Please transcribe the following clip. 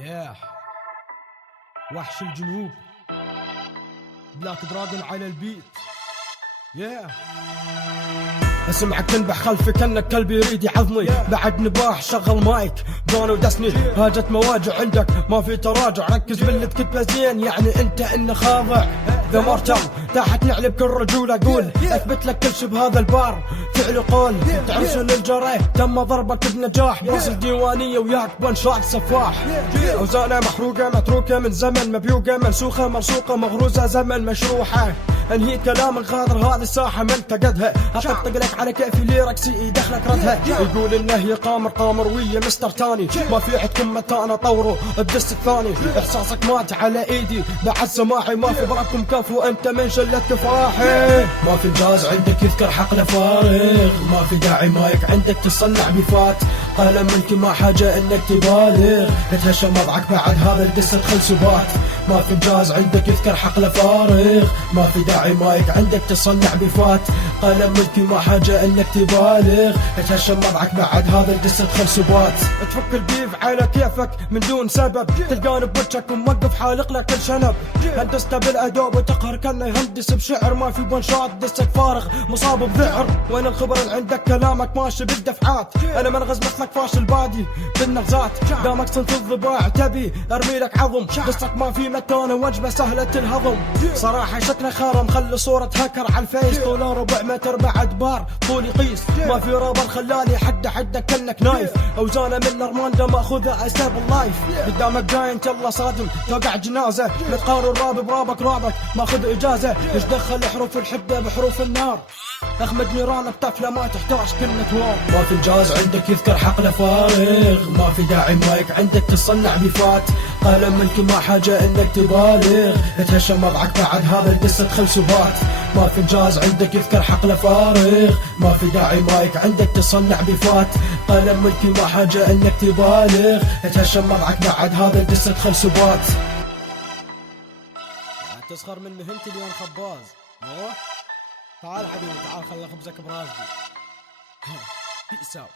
ياه وحش الجنوب بلاك دراجون على البيت. ياه اسمعك تنبح خلفي كأنك كلب يريد يعضني. بعد نباح شغل مايك بانو ودسني. هاجت مواجع عندك ما في تراجع. ركز باللي تكتبه زين يعني انت انه خاضع. ذا مورتال تحت نعلب كل رجولة. اقول اثبت لك كل شي بهذا البار فعل وقول. تعرف شنو الجرح تم ضربك بنجاح. باصل ديوانية وياك بون شوت سفاح. اوزانه محروقة متروكة من زمن مبيوقة منسوخة مرسوقة مغروزة زمن مشروحة. انهي كلامك غادر هذه الساحة ما انتقدها. اطقطق لك على كيفي ليرك سي دخلك ردها. يقول انه يقامر قامر ويا مستر تاني. ما في عندكم متانا طوروا بدس الثاني. احساسك مات على ايدي بعد سماحي. ما في بركم كفو انت من شلة كفاحي. ما في الجاز عندك يذكر حقنا فارغ. ما في داعي مايك عندك تصنع بفات. قلم ملكي ما حاجة انك تبالغ. تهشم وضعك بعد هذا الدس تدخل سبات. ما في الجاز عندك يذكر حقله فارغ. ما في داعي مايك عندك تصنع بفات. قلم ملكي ما حاجة انك تبالغ. تهشم وضعك بعد هذا الدس تدخل سبات. تفك البيف على كيفك من دون سبب. تلقاني بوجهك وموقف حالق لك الشنب. هندسته بالادوب وتقهر كانه يهندس بشعر. ما في بون شوت دسك فارغ مصاب بذعر. وين الخبر اللي عندك كلامك ماشي بالدفعات. انا منغز مثلك فاشل بادي بالنغزات. دامك صنف الضباع تبي ارمي لك عظم. دسك ما في متانه وجبه سهله الهضم. صراحه شكله خرم خلي صوره هكر على الفيس. طوله ربع متر بعد بار طولي قيس. ما في رابر خلاني حده كانك نايف. اوزانه من ارماندا ماخذها اسباب اللايف. قدامك جاينت يلا صادم توقع جنازه. لا تقارن راب برابك رابك ماخذ اجازه. ايش دخل حروف الحده بحروف النار. اخمد نيران بطفله ما تحتاج كلمه وار. ما في الجاز عندك يذكر حقله فارغ. ما في داعي مايك عندك تصنع بفات. قلم ملكي ما حاجه انك تبالغ. تهشم وضعك بعد هذا القصه تدخل سبات. ما في الجاز عندك يذكر حقله فارغ. ما في داعي مايك عندك تصنع بفات. قلم ملكي ما حاجه انك تبالغ. تهشم وضعك بعد هذا القصه تدخل سبات. تسخر من مهنتي اليوم خباز. اوه تعال حبيبي تعال خلي خبزك براسي. بيس اوت.